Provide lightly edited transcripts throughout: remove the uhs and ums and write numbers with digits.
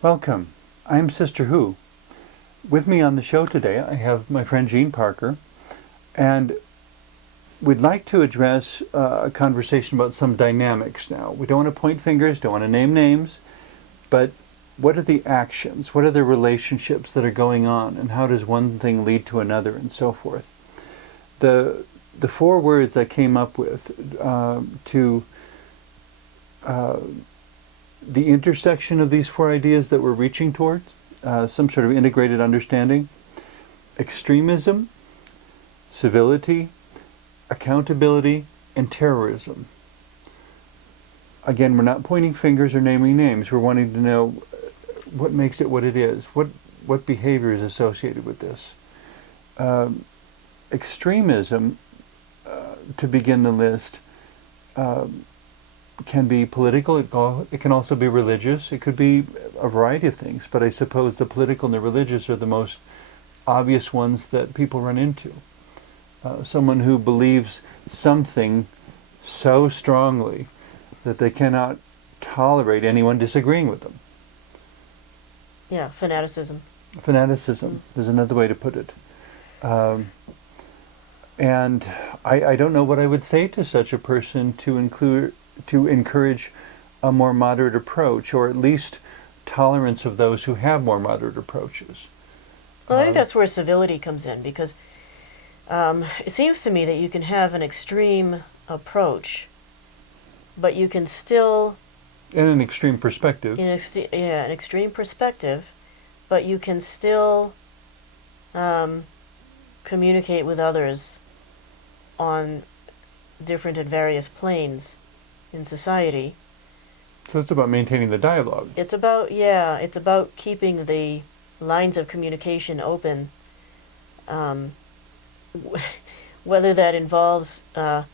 Welcome. I'm Sister Who. With me on the show today, I have my friend Jean Parker, and we'd like to address a conversation about some dynamics now. We don't want to point fingers, don't want to name names, but what are the actions? What are the relationships that are going on, and how does one thing lead to another, and so forth? The four words I came up with to the intersection of these four ideas that we're reaching towards, some sort of integrated understanding: extremism, civility, accountability, and terrorism. Again, we're not pointing fingers or naming names. We're wanting to know what makes it what it is, what behavior is associated with this. Extremism, to begin the list, can be political, it can also be religious, it could be a variety of things, but I suppose the political and the religious are the most obvious ones that people run into. Someone who believes something so strongly that they cannot tolerate anyone disagreeing with them. Yeah, fanaticism. Fanaticism is another way to put it. And I don't know what I would say to such a person to encourage a more moderate approach, or at least tolerance of those who have more moderate approaches. Well, I think that's where civility comes in, because it seems to me that you can have an extreme approach, but you can still... In an extreme perspective. an extreme perspective, but you can still communicate with others on different and various planes in society. So it's about maintaining the dialogue. It's about keeping the lines of communication open, whether that involves a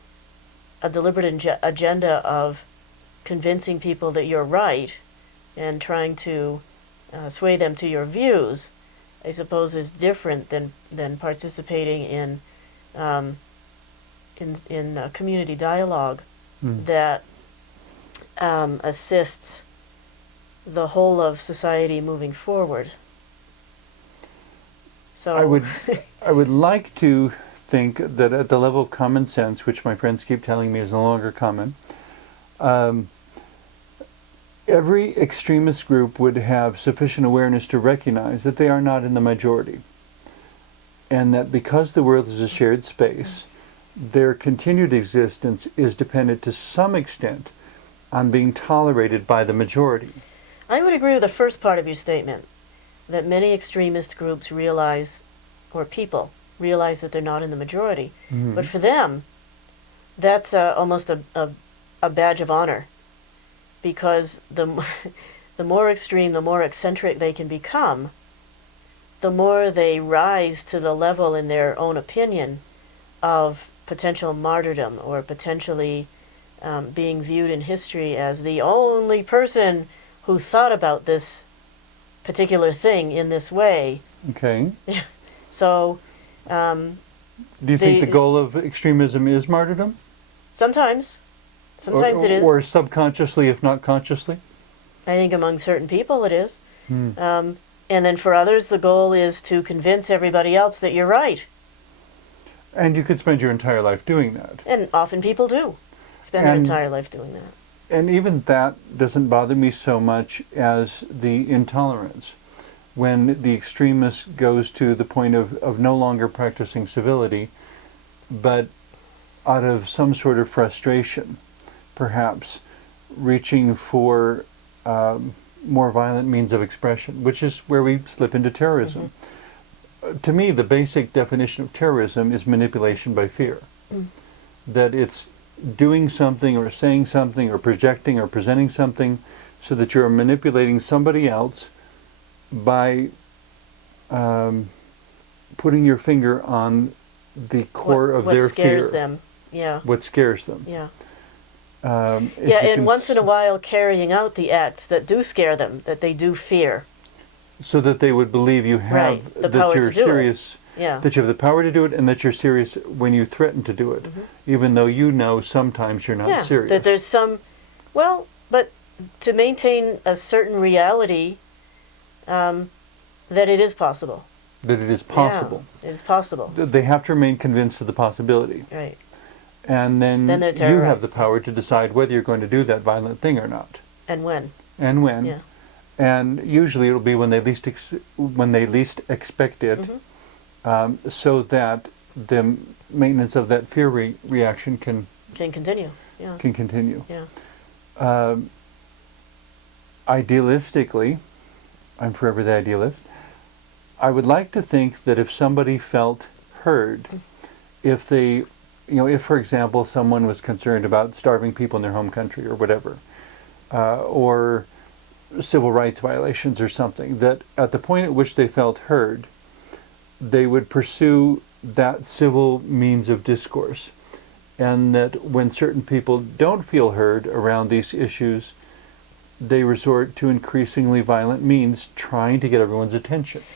deliberate agenda of convincing people that you're right and trying to sway them to your views, I suppose is different than participating in community dialogue that assists the whole of society moving forward. So I would like to think that at the level of common sense, which my friends keep telling me is no longer common, every extremist group would have sufficient awareness to recognize that they are not in the majority, and that because the world is a shared space, their continued existence is dependent to some extent on being tolerated by the majority. I would agree with the first part of your statement, that many extremist groups realize, or people realize, that they're not in the majority. Mm-hmm. But for them, that's almost a badge of honor, because the more extreme, the more eccentric they can become, the more they rise to the level, in their own opinion, of potential martyrdom, or potentially being viewed in history as the only person who thought about this particular thing in this way. Okay. So, do you think the goal of extremism is martyrdom? Sometimes it is. Or subconsciously, if not consciously? I think among certain people it is. And then for others, the goal is to convince everybody else that you're right. And you could spend your entire life doing that. And often people do spend their entire life doing that. And even that doesn't bother me so much as the intolerance. When the extremist goes to the point of no longer practicing civility, but out of some sort of frustration, perhaps reaching for more violent means of expression, which is where we slip into terrorism. To me, the basic definition of terrorism is manipulation by fear. That it's doing something or saying something or projecting or presenting something so that you're manipulating somebody else by putting your finger on the core of their fear. What scares them, yeah. What scares them. Yeah. And once in a while carrying out the acts that do scare them, that they do fear. So that they would believe you have, that you're serious, that you have the power to do it, and that you're serious when you threaten to do it, even though you know sometimes you're not serious. That there's some, but to maintain a certain reality that it is possible. That it is possible. Yeah, it is possible. They have to remain convinced of the possibility. Right. And then Then they're you have the terrorized. power to decide whether you're going to do that violent thing or not. And when. And when. Yeah. And usually it'll be when they least expect it, so that the maintenance of that fear reaction can continue. Yeah. continue. Yeah. Idealistically, I'm forever the idealist, I would like to think that if somebody felt heard, if they, if for example someone was concerned about starving people in their home country or whatever, or civil rights violations or something, that at the point at which they felt heard, they would pursue that civil means of discourse. And that when certain people don't feel heard around these issues, they resort to increasingly violent means trying to get everyone's attention.